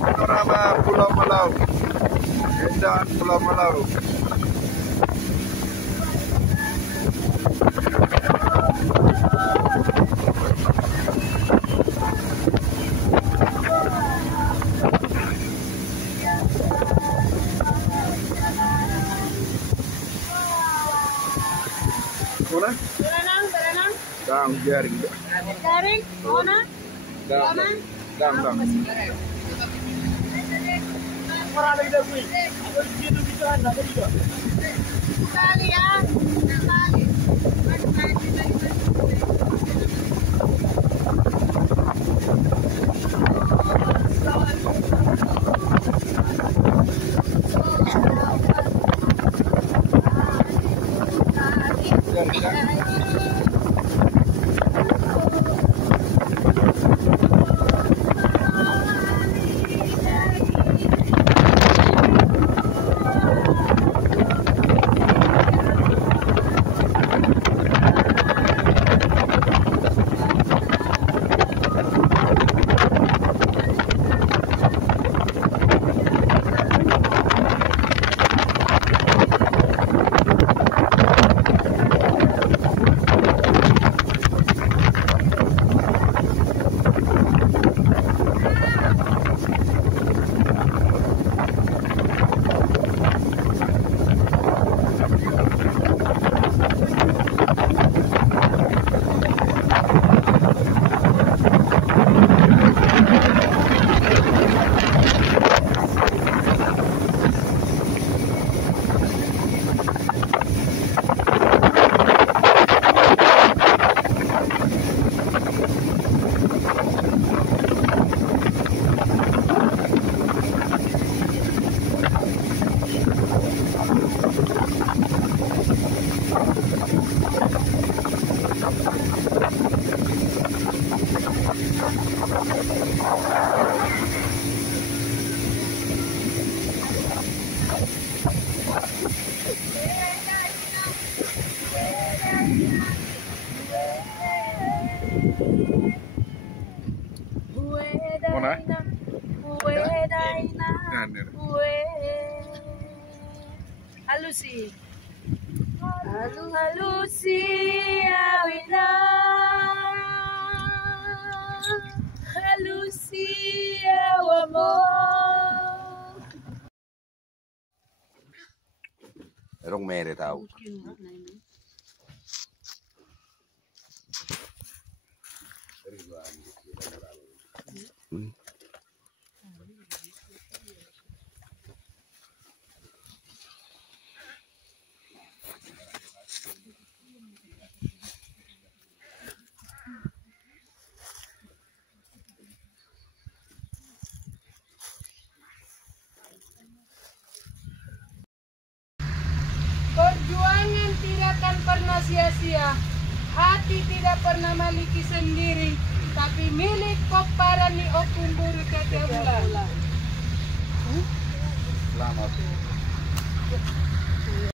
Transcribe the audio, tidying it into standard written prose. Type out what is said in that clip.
Panorama Pulau Malau, keindahan Pulau Malau. Mana? Berenang. Dang, jaring. Jaring, mana? Dang. Orang ada gue. Aku gitu ada juga. Sekali ya. Sekali. Mana? Halusi. Halusi awina. Halusi awamo. Erong mere tahu. Perjuangan tidak akan pernah sia-sia. Hati tidak pernah miliki sendiri, tapi milik kopara ni okumburu ketiabula. Selamat.